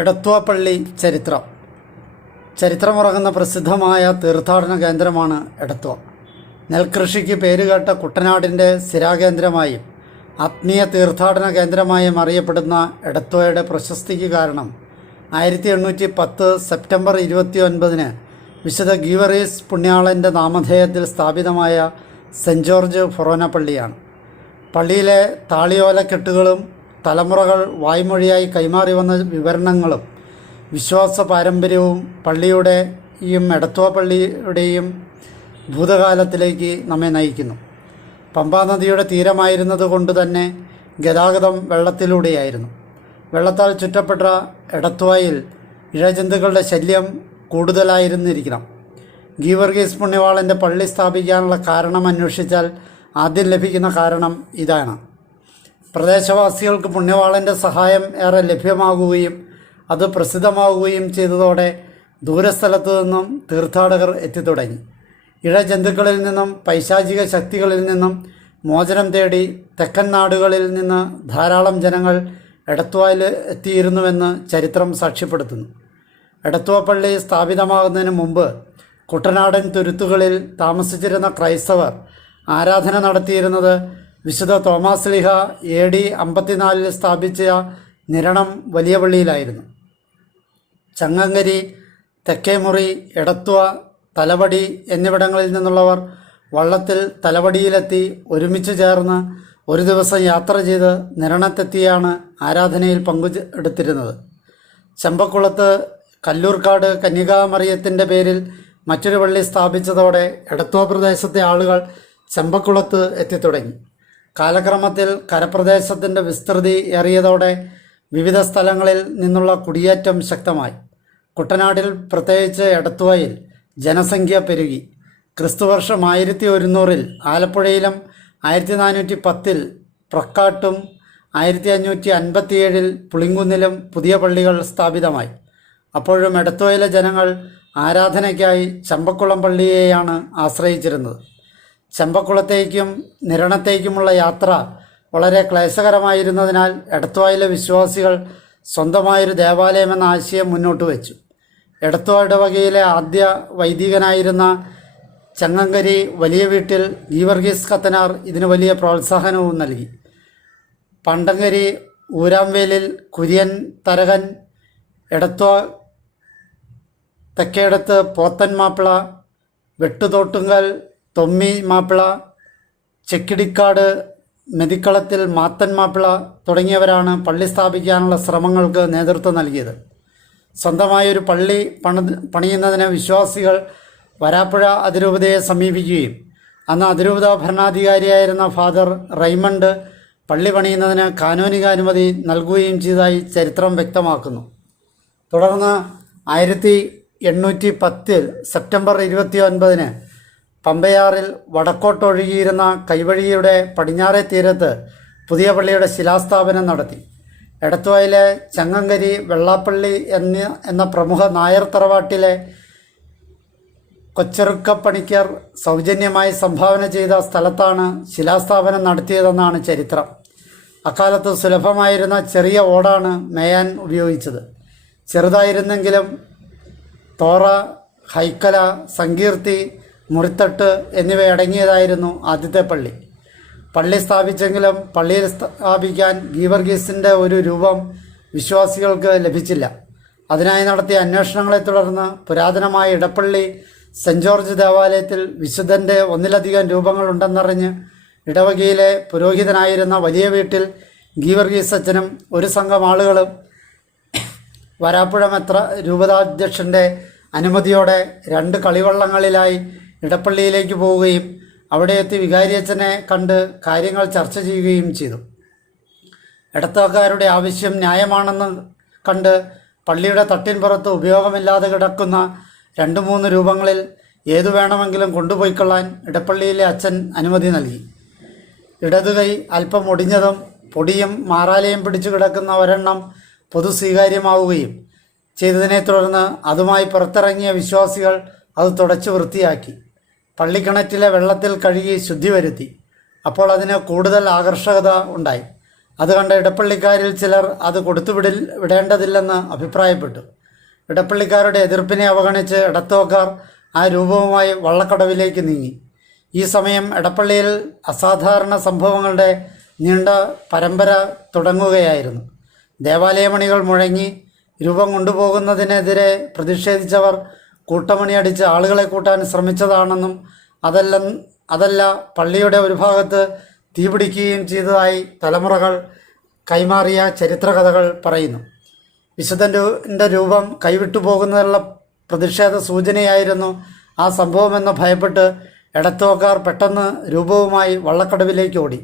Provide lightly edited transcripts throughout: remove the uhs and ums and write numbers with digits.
എടത്വ പള്ളി ചരിത്രമുറങ്ങുന്ന പ്രസിദ്ധമായ തീർത്ഥാടന കേന്ദ്രമാണ് എടത്വ. നെൽകൃഷിക്ക് പേരുകേട്ട കുട്ടനാടിൻ്റെ സ്ഥിരാകേന്ദ്രമായും ആത്മീയ തീർത്ഥാടന കേന്ദ്രമായും അറിയപ്പെടുന്ന എടത്വയുടെ പ്രശസ്തിക്ക് കാരണം 1810 സെപ്റ്റംബർ 29 വിശുദ്ധ ഗീവറീസ് പുണ്യാളൻ്റെ നാമധേയത്തിൽ സ്ഥാപിതമായ സെൻറ്റ് ജോർജ് ഫൊറോന പള്ളിയാണ്. പള്ളിയിലെ താളിയോലക്കെട്ടുകളും തലമുറകൾ വായ്മൊഴിയായി കൈമാറി വന്ന വിവരണങ്ങളും വിശ്വാസ പാരമ്പര്യവും പള്ളിയുടെയും എടത്വ പള്ളിയുടെയും ഭൂതകാലത്തിലേക്ക് നമ്മെ നയിക്കുന്നു. പമ്പാ നദിയുടെ തീരമായിരുന്നത് കൊണ്ട് തന്നെ ഗതാഗതം വെള്ളത്തിലൂടെയായിരുന്നു. വെള്ളത്താൽ ചുറ്റപ്പെട്ട എടത്വയിൽ ഇഴജന്തുക്കളുടെ ശല്യം കൂടുതലായിരുന്നിരിക്കണം. ഗീവർഗീസ് പുണ്യവാളൻ്റെ പള്ളി സ്ഥാപിക്കാനുള്ള കാരണം അന്വേഷിച്ചാൽ ആദ്യം ലഭിക്കുന്ന കാരണം ഇതാണ്. പ്രദേശവാസികൾക്ക് പുണ്യവാളൻ്റെ സഹായം ഏറെ ലഭ്യമാകുകയും അത് പ്രസിദ്ധമാവുകയും ചെയ്തതോടെ ദൂരസ്ഥലത്തു നിന്നും തീർത്ഥാടകർ എത്തിത്തുടങ്ങി. ഇഴജന്തുക്കളിൽ നിന്നും പൈശാചിക ശക്തികളിൽ നിന്നും മോചനം തേടി തെക്കൻ നാടുകളിൽ നിന്ന് ധാരാളം ജനങ്ങൾ എടത്വയിൽ എത്തിയിരുന്നുവെന്ന് ചരിത്രം സാക്ഷ്യപ്പെടുത്തുന്നു. എടത്വ പള്ളി സ്ഥാപിതമാകുന്നതിന് മുമ്പ് കുട്ടനാടൻ തുരുത്തുകളിൽ താമസിച്ചിരുന്ന ക്രൈസ്തവർ ആരാധന നടത്തിയിരുന്നത് വിശുദ്ധ തോമാസ് ലീഹ AD 54 സ്ഥാപിച്ച നിരണം വലിയ പള്ളിയിലായിരുന്നു. ചങ്ങങ്കരി, തെക്കേമുറി, എടത്വ, തലവടി എന്നിവിടങ്ങളിൽ നിന്നുള്ളവർ വള്ളത്തിൽ തലവടിയിലെത്തി ഒരുമിച്ച് ചേർന്ന് ഒരു ദിവസം യാത്ര ചെയ്ത് നിരണത്തെത്തിയാണ് ആരാധനയിൽ പങ്കെടുത്തിരുന്നത്. ചെമ്പക്കുളത്ത് കല്ലൂർക്കാട് കന്യകാമറിയത്തിൻ്റെ പേരിൽ മറ്റൊരു പള്ളി സ്ഥാപിച്ചതോടെ എടത്വ പ്രദേശത്തെ ആളുകൾ ചെമ്പക്കുളത്ത് എത്തിത്തുടങ്ങി. കാലക്രമത്തിൽ കരപ്രദേശത്തിൻ്റെ വിസ്തൃതി ഏറിയതോടെ വിവിധ സ്ഥലങ്ങളിൽ നിന്നുള്ള കുടിയേറ്റം ശക്തമായി. കുട്ടനാട്ടിൽ പ്രത്യേകിച്ച് എടത്വയിൽ ജനസംഖ്യ പെരുകി. ക്രിസ്തുവർഷം 1100 ആലപ്പുഴയിലും 1410 പ്രക്കാട്ടും 1557 പുളിങ്കുന്നിലും പുതിയ പള്ളികൾ സ്ഥാപിതമായി. അപ്പോഴും എടത്വയിലെ ജനങ്ങൾ ആരാധനയ്ക്കായി ചമ്പക്കുളം പള്ളിയെയാണ് ആശ്രയിച്ചിരുന്നത്. ചെമ്പക്കുളത്തേക്കും നിരണത്തേക്കുമുള്ള യാത്ര വളരെ ക്ലേശകരമായിരുന്നതിനാൽ എടത്വയിലെ വിശ്വാസികൾ സ്വന്തമായൊരു ദേവാലയമെന്ന ആശയം മുന്നോട്ട് വെച്ചു. എടത്വ ഇടവകയിലെ ആദ്യ വൈദികനായിരുന്ന ചങ്ങങ്കരി വലിയ വീട്ടിൽ ഗീവർഗീസ് കത്തനാർ ഇതിന് വലിയ പ്രോത്സാഹനവും നൽകി. പണ്ടങ്കരി, ഊരാംവേലിൽ കുര്യൻ തരകൻ, എടത്വ തെക്കേടത്ത് പോത്തൻ മാപ്പിള, വെട്ടുതോട്ടുങ്കൽ തൊമ്മി മാപ്പിള, ചെക്കിടിക്കാട് മെതിക്കളത്തിൽ മാത്തൻ മാപ്പിള തുടങ്ങിയവരാണ് പള്ളി സ്ഥാപിക്കാനുള്ള ശ്രമങ്ങൾക്ക് നേതൃത്വം നൽകിയത്. സ്വന്തമായൊരു പള്ളി പണിയുന്നതിന് വിശ്വാസികൾ വരാപ്പുഴ അതിരൂപതയെ സമീപിക്കുകയും അന്ന് അതിരൂപത ഭരണാധികാരിയായിരുന്ന ഫാദർ റൈമണ്ട് പള്ളി പണിയുന്നതിന് കാനോനിക അനുമതി നൽകുകയും ചെയ്തതായി ചരിത്രം വ്യക്തമാക്കുന്നു. തുടർന്ന് 1810 സെപ്റ്റംബർ 29 പമ്പയാറിൽ വടക്കോട്ടൊഴുകിയിരുന്ന കൈവഴിയുടെ പടിഞ്ഞാറേ തീരത്ത് പുതിയ പള്ളിയുടെ ശിലാസ്ഥാപനം നടത്തി. എടത്വയിലെ ചങ്ങങ്കരി വെള്ളാപ്പള്ളി എന്ന പ്രമുഖ നായർ തറവാട്ടിലെ കൊച്ചെറുക്കപ്പണിക്കർ സൗജന്യമായി സംഭാവന ചെയ്ത സ്ഥലത്താണ് ശിലാസ്ഥാപനം നടത്തിയതെന്നാണ് ചരിത്രം. അക്കാലത്ത് സുലഭമായിരുന്ന ചെറിയ ഓടാണ് മേയാൻ ഉപയോഗിച്ചത്. ചെറുതായിരുന്നെങ്കിലും തോറ, ഹൈക്കല, സങ്കീർത്തി, മുറിത്തട്ട് എന്നിവയടങ്ങിയതായിരുന്നു ആദ്യത്തെ പള്ളി. പള്ളി സ്ഥാപിച്ചെങ്കിലും പള്ളിയിൽ സ്ഥാപിക്കാൻ ഗീവർഗീസിൻ്റെ ഒരു രൂപം വിശ്വാസികൾക്ക് ലഭിച്ചില്ല. അതിനായി നടത്തിയ അന്വേഷണങ്ങളെ തുടർന്ന് പുരാതനമായ ഇടപ്പള്ളി സെൻറ്റ് ജോർജ് ദേവാലയത്തിൽ വിശുദ്ധൻ്റെ ഒന്നിലധികം രൂപങ്ങളുണ്ടെന്നറിഞ്ഞ് ഇടവകയിലെ പുരോഹിതനായിരുന്ന വലിയ വീട്ടിൽ ഗീവർഗീസ് അച്ഛനും ഒരു സംഘം ആളുകളും വരാപ്പുഴ മെത്ര രൂപതാധ്യക്ഷൻ്റെ അനുമതിയോടെ 2 കളിവള്ളങ്ങളിലായി ഇടപ്പള്ളിയിലേക്ക് പോവുകയും അവിടെ എത്തി വികാരിയച്ഛനെ കണ്ട് കാര്യങ്ങൾ ചർച്ച ചെയ്യുകയും ചെയ്തു. എടത്വക്കാരുടെ ആവശ്യം ന്യായമാണെന്ന് കണ്ട് പള്ളിയുടെ തട്ടിൻപുറത്ത് ഉപയോഗമില്ലാതെ കിടക്കുന്ന 2-3 രൂപങ്ങളിൽ ഏതു വേണമെങ്കിലും കൊണ്ടുപോയിക്കൊള്ളാൻ ഇടപ്പള്ളിയിലെ അച്ഛൻ അനുമതി നൽകി. ഇടതുകൈ അല്പം ഒടിഞ്ഞതും പൊടിയും മാറാലയും പിടിച്ചു കിടക്കുന്ന ഒരെണ്ണം പൊതു സ്വീകാര്യമാവുകയും ചെയ്തതിനെ തുടർന്ന് അതുമായി പുറത്തിറങ്ങിയ വിശ്വാസികൾ അത് തുടച്ച് വൃത്തിയാക്കി പള്ളിക്കിണറ്റിലെ വെള്ളത്തിൽ കഴുകി ശുദ്ധി വരുത്തി. അപ്പോൾ അതിന് കൂടുതൽ ആകർഷകത ഉണ്ടായി. അത് കണ്ട ഇടപ്പള്ളിക്കാരിൽ ചിലർ അത് വിടേണ്ടതില്ലെന്ന് അഭിപ്രായപ്പെട്ടു. ഇടപ്പള്ളിക്കാരുടെ എതിർപ്പിനെ അവഗണിച്ച് എടത്വക്കാർ ആ രൂപവുമായി വള്ളക്കടവിലേക്ക് നീങ്ങി. ഈ സമയം എടപ്പള്ളിയിൽ അസാധാരണ സംഭവങ്ങളുടെ നീണ്ട പരമ്പര തുടങ്ങുകയായിരുന്നു. ദേവാലയമണികൾ മുഴങ്ങി രൂപം കൊണ്ടുപോകുന്നതിനെതിരെ പ്രതിഷേധിച്ചവർ കൂട്ടമണിയടിച്ച് ആളുകളെ കൂട്ടാൻ ശ്രമിച്ചതാണെന്നും അതല്ല പള്ളിയുടെ ഒരു ഭാഗത്ത് തീപിടിക്കുകയും ചെയ്തതായി തലമുറകൾ കൈമാറിയ ചരിത്രകഥകൾ പറയുന്നു. വിശുദ്ധൻ്റെ രൂപം കൈവിട്ടു പോകുന്നതിനുള്ള പ്രതിഷേധ സൂചനയായിരുന്നു ആ സംഭവമെന്ന് ഭയപ്പെട്ട് എടത്വക്കാർ പെട്ടെന്ന് രൂപവുമായി വള്ളക്കടവിലേക്ക് ഓടി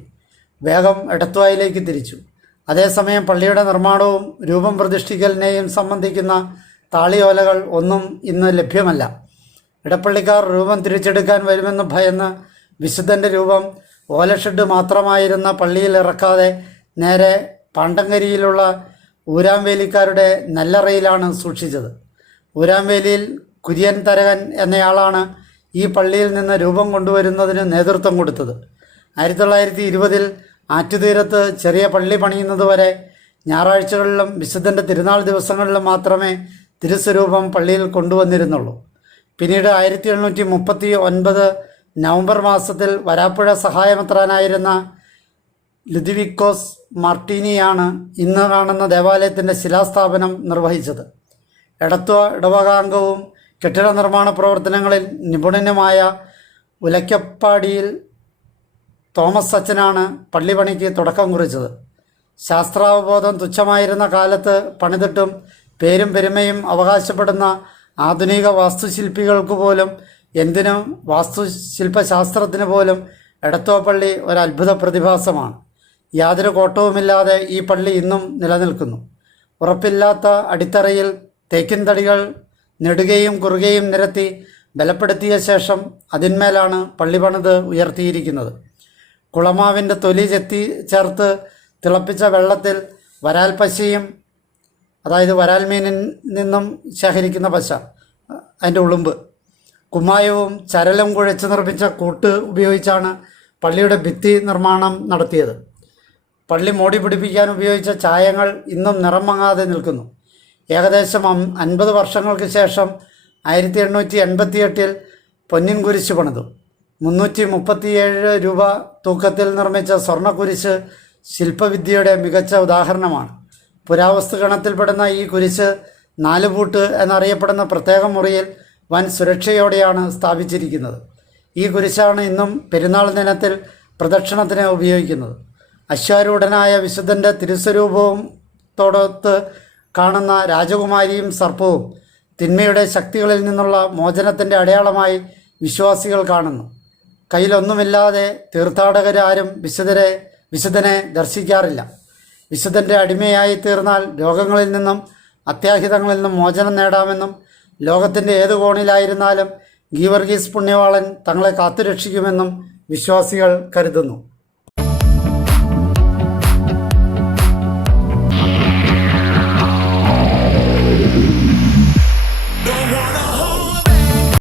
വേഗം എടത്വായിലേക്ക് തിരിച്ചു. അതേസമയം പള്ളിയുടെ നിർമ്മാണവും രൂപം പ്രതിഷ്ഠിക്കലിനെയും സംബന്ധിക്കുന്ന താളിയോലകൾ ഒന്നും ഇന്ന് ലഭ്യമല്ല. ഇടപ്പള്ളിക്കാർ രൂപം തിരിച്ചെടുക്കാൻ വരുമെന്ന് ഭയന്ന് വിശുദ്ധൻ്റെ രൂപം ഓലഷെഡ് മാത്രമായിരുന്ന പള്ളിയിൽ ഇറക്കാതെ നേരെ പാണ്ടങ്കരിയിലുള്ള ഊരാംവേലിക്കാരുടെ നെല്ലറയിലാണ് സൂക്ഷിച്ചത്. ഊരാംവേലിയിൽ കുര്യൻ തരകൻ എന്നയാളാണ് ഈ പള്ളിയിൽ നിന്ന് രൂപം കൊണ്ടുവരുന്നതിന് നേതൃത്വം കൊടുത്തത്. 1920 ആറ്റുതീരത്ത് ചെറിയ പള്ളി പണിയുന്നതുവരെ ഞായറാഴ്ചകളിലും വിശുദ്ധൻ്റെ തിരുനാൾ ദിവസങ്ങളിലും മാത്രമേ തിരുസ്വരൂപം പള്ളിയിൽ കൊണ്ടുവന്നിരുന്നുള്ളൂ. പിന്നീട് 1839 നവംബർ മാസത്തിൽ വരാപ്പുഴ സഹായമെത്രാനായിരുന്ന ലുദിവിക്കോസ് മാർട്ടീനിയാണ് ഇന്ന് കാണുന്ന ദേവാലയത്തിൻ്റെ ശിലാസ്ഥാപനം നിർവഹിച്ചത്. എടത്വ ഇടവകാംഗവും കെട്ടിട നിർമ്മാണ പ്രവർത്തനങ്ങളിൽ നിപുണനുമായ ഉലക്കപ്പാടിയിൽ തോമസ് അച്ഛനാണ് പള്ളിപ്പണിക്ക് തുടക്കം കുറിച്ചത്. ശാസ്ത്രാവബോധം തുച്ഛമായിരുന്ന കാലത്ത് പണിതിട്ടും പേരും പെരുമയും അവകാശപ്പെടുന്ന ആധുനിക വാസ്തുശില്പികൾക്ക് പോലും, എന്തിനും വാസ്തുശില്പശാസ്ത്രത്തിന് പോലും എടത്വപ്പള്ളി ഒരു അത്ഭുത പ്രതിഭാസമാണ്. യാതൊരു കോട്ടവുമില്ലാതെ ഈ പള്ളി ഇന്നും നിലനിൽക്കുന്നു. ഉറപ്പില്ലാത്ത അടിത്തറയിൽ തേക്കിൻ തടികൾ നെടുകയും കുറുകയും നിരത്തി ബലപ്പെടുത്തിയ ശേഷം അതിന്മേലാണ് പള്ളി പണിത് ഉയർത്തിയിരിക്കുന്നത്. കുളമാവിൻ്റെ തൊലി ചേർത്ത് തിളപ്പിച്ച വെള്ളത്തിൽ വരാൽ പശയും, അതായത് വരാൽ മീനിൽ നിന്നും ശേഖരിക്കുന്ന പശ, അതിൻ്റെ ഉളുമ്പ്, കുമ്മായവും ചരലും കുഴച്ച് നിർമ്മിച്ച കൂട്ട് ഉപയോഗിച്ചാണ് പള്ളിയുടെ ഭിത്തി നിർമ്മാണം നടത്തിയത്. പള്ളി മോടി പിടിപ്പിക്കാൻ ഉപയോഗിച്ച ചായങ്ങൾ ഇന്നും നിറം മങ്ങാതെ നിൽക്കുന്നു. ഏകദേശം 50 വർഷങ്ങൾക്ക് ശേഷം 1888 പൊന്നിൻ കുരിശ് പണിതു. 337 രൂപ തൂക്കത്തിൽ നിർമ്മിച്ച സ്വർണ്ണക്കുരിശ് ശില്പവിദ്യയുടെ മികച്ച ഉദാഹരണമാണ്. പുരാവസ്തു ഗണത്തിൽപ്പെടുന്ന ഈ കുരിശ് 4 പൂട്ട് എന്നറിയപ്പെടുന്ന പ്രത്യേക മുറിയിൽ വൻ സുരക്ഷയോടെയാണ് സ്ഥാപിച്ചിരിക്കുന്നത്. ഈ കുരിശാണ് ഇന്നും പെരുന്നാൾ ദിനത്തിൽ പ്രദക്ഷിണത്തിന് ഉപയോഗിക്കുന്നത്. അശ്വാരൂഢനായ വിശുദ്ധൻ്റെ തിരുസ്വരൂപവും തോടൊത്ത് കാണുന്ന രാജകുമാരിയും സർപ്പവും തിന്മയുടെ ശക്തികളിൽ നിന്നുള്ള മോചനത്തിൻ്റെ അടയാളമായി വിശ്വാസികൾ കാണുന്നു. കയ്യിലൊന്നുമില്ലാതെ തീർത്ഥാടകരാരും വിശുദ്ധനെ ദർശിക്കാറില്ല. വിശുദ്ധൻ്റെ അടിമയായി തീർന്നാൽ രോഗങ്ങളിൽ നിന്നും അത്യാഹിതങ്ങളിൽ നിന്നും മോചനം നേടാമെന്നും ലോകത്തിൻ്റെ ഏതു കോണിലായിരുന്നാലും ഗീവർഗീസ് പുണ്യവാളൻ തങ്ങളെ കാത്തുരക്ഷിക്കുമെന്നും വിശ്വാസികൾ കരുതുന്നു.